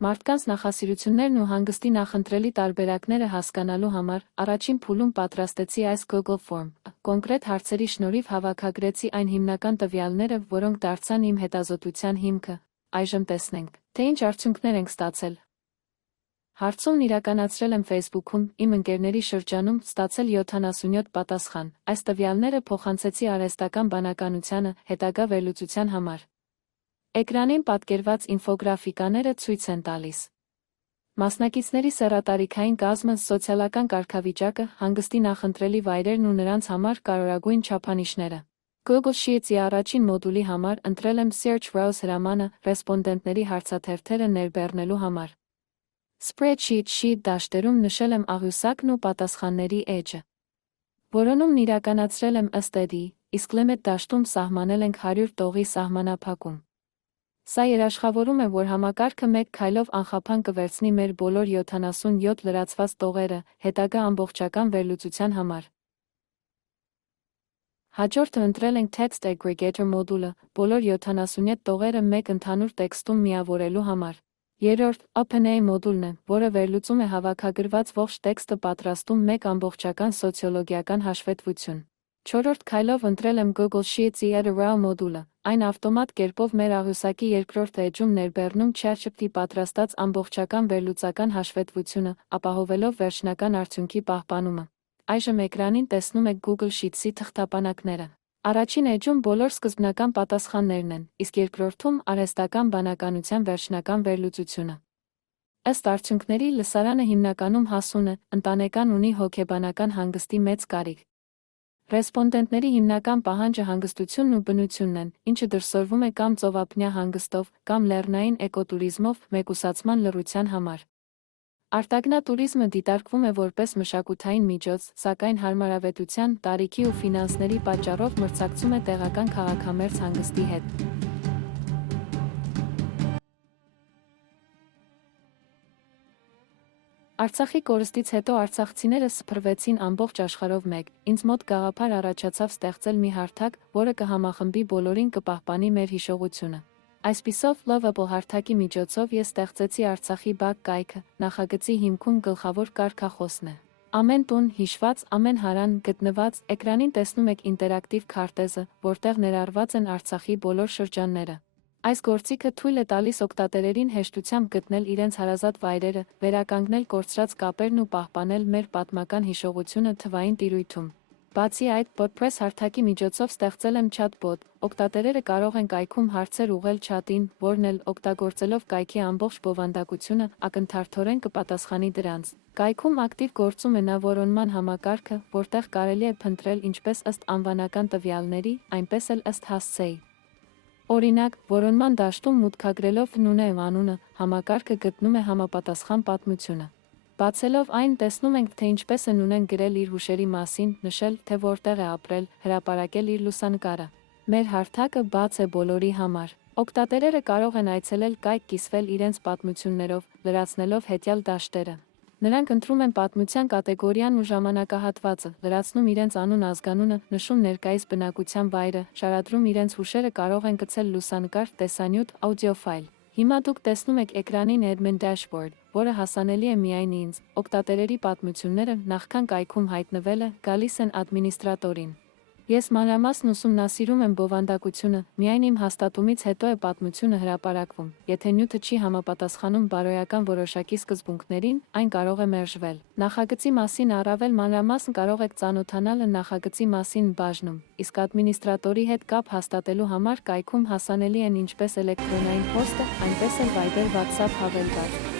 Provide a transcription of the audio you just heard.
Մարդկանց նախասիրություններն ու հանգստի նախընտրելի տարբերակները հասկանալու համար առաջին փուլում պատրաստեցի այս Google Form, կոնկրետ հարցերի շնորհիվ հավաքագրեցի այն հիմնական տվյալները, որոնք դարձան իմ հետազոտության հիմքը։ Այժմ տեսնենք, թե ինչ արդյունքներ ենք ստացել։ Հարցումն իրականացրել եմ Facebook-ում, իմ ընկերների շրջանում, ստացել 77 պատասխան, այս տվյալները փոխանցեցի արհեստական բանականությանը, հետագա վերլուծության համար։ Էկրանին պատկերված ինֆոգրաֆիկաները ցույց են տալիս մասնակիցների սեռատարիքային կազմը, սոցիալական կարգավիճակը, հանգստի նախընտրելի վայրերն ու նրանց համար կարևորագույն չափանիշները։ Google Sheets-ի առաջին մոդուլի համար ընտրել եմ Search Browse հրամանը ռեսպոնդենտների հարցաթերթերը ներբեռնելու համար։ Spreadsheet Sheet դաշտերում նշել եմ աղյուսակն ու պատասխանների էջը։ Որոնումն իրականացրել եմ ըստ էդի, իսկ Limit դաշտում սահմանել ենք 100 տողի սահմանափակում։ Սա երաշխավորում է, որ համակարգը մեկ քայլով անխափան կվերցնի մեր բոլոր 77 լրացված տողերը, հետագա ամբողջական վերլուծության համար։ Հաջորդը ընտրել ենք Text Aggregator մոդուլը, բոլոր 77 տողերը մեկ ընդհանուր տեքստում միավորելու համար։ Երրորդ, OpenAI մոդուլն է, որը վերլուծում է հավաքագրված ողջ տեքստը պատրաստում մեկ ամբողջական սոցիոլոգիական հաշվետվություն։ Չորրորդ քայլով ընտրել եմ Google Sheets-ի Add a Row մոդուլը, այն ավտոմատ կերպով մեր աղյուսակի երկրորդ էջում ներբեռնում ChatGPT պատրաստած ամբողջական վերլուծական հաշվետվությունը, ապահովելով վերջնական արդյունքի պահպանումը։ Այժմ էկրանին տեսնում եք Google Sheets-ի թղթապանակները։ Առաջին էջում բոլոր սկզբնական պատասխաններն են, իսկ երկրորդում արհեստական բանականության վերջնական վերլուծությունը։ Ըստ արդյունքների, լսարանը հիմնականում հասուն է, ընտանեկան ունի հոգեբանական հանգստի մեծ կարիք։ Ռեսպոնդենտների հիմնական պահանջը հանգստությունն ու բնությունն են, ինչը դրսևորվում է կամ ծովափնյա հանգստով, կամ լեռնային էկոտուրիզմով, մեկուսացման լռության համար։ Արտագնա տուրիզմը դիտարկվում է որպես մշակութային միջոց, սակայն հարմարավետության, տարիքի ու ֆինանսների պատճառով մրցակցում է տեղական քաղաքամերձ հանգստի հետ։ Արցախի կորստից հետո արցախցիները սփռվեցին ամբողջ աշխարհով մեկ, ինձ մոտ գաղափար առաջացավ ստեղծել մի հարթակ, որը կհամախմբի բոլորին, կպահպանի մեր հիշողությունը։ Այսպիսով, Lovable հարթակի միջոցով ես ստեղծեցի Արցախի բակ կայքը, նախագծի հիմքում գլխավոր կարգախոսն է։ Ամեն տուն, հիշված, ամեն հարան, գտնված, էկրանին տեսնում եք ինտերակտիվ քարտեզը, որտեղ ներառված են Արցախի բոլոր շրջանները։ Այս գործիքը թույլ է տալիս օգտատերերին հեշտությամբ գտնել իրենց հարազատ վայրերը, վերականգնել կորցրած կապերն ու պահպանել մեր պատմական հիշողությունը թվային տիրույթում։ Բացի այդ, WordPress հարթակի միջոցով ստեղծել եմ chat-bot, օգտատերերը կարող են կայքում հարցեր ուղղել չաթին, որն էլ, օգտագործելով կայքի ամբողջ բովանդակությունը, ակնթարթորեն կպատասխանի դրանց։ Կայքում ակտիվ գործում է նավորոնման համակարգը, որտեղ կարելի է փնտրել ինչպես ըստ անվանական տվյալների, այնպես էլ ըստ հասցեի։ Օրինակ, որոնման դաշտում մուտքագրելով նունը անունը, համակարգը գտնում է համապատասխան պատմությունը։ Բացելով այն, տեսնում ենք, թե ինչպես է նունեն գրել իր հուշերի մասին, նշել, թե որտեղ է ապրել, հրապարակել իր լուսանկարը։ Մեր հարթակը բաց է բոլորի համար։ Օգտատերերը կարող են այցելել կայք, կիսվել իրենց պատմություններով, լրացնելով հետյալ դաշտերը։ Նրանք ընտրում են պատմության կատեգորիան ու ժամանակահատվածը, լրացնում իրենց անուն, ազգանունը, նշում ներկայիս բնակության վայրը, շարադրում իրենց հուշերը, կարող են գցել լուսանկար, տեսանյութ, աուդիոֆայլ։ Հիմա դուք տեսնում եք էկրանին Admin Dashboard, որը հասանելի է միայն ինձ։ Օգտատերերի պատմությունները, նախքան կայքում հայտնվելը, գալիս են ադմինիստրատորին։ Ես մանրամասն ուսումնասիրում եմ բովանդակությունը, միայն իմ հաստատումից հետո է պատմությունը հրապարակվում։ Եթե նյութը չի համապատասխանում բարոյական որոշակի սկզբունքներին, այն կարող է մերժվել։ Նախագծի մասին առավել մանրամասն կարող եք ծանոթանալ նախագծի մասին բաժնում, իսկ ադմինիստրատորի հետ կապ հաստատելու համար կայքում հասանելի են ինչպես էլեկտրոնային փոստը, այնպես էլ Viber, WhatsApp հավելված։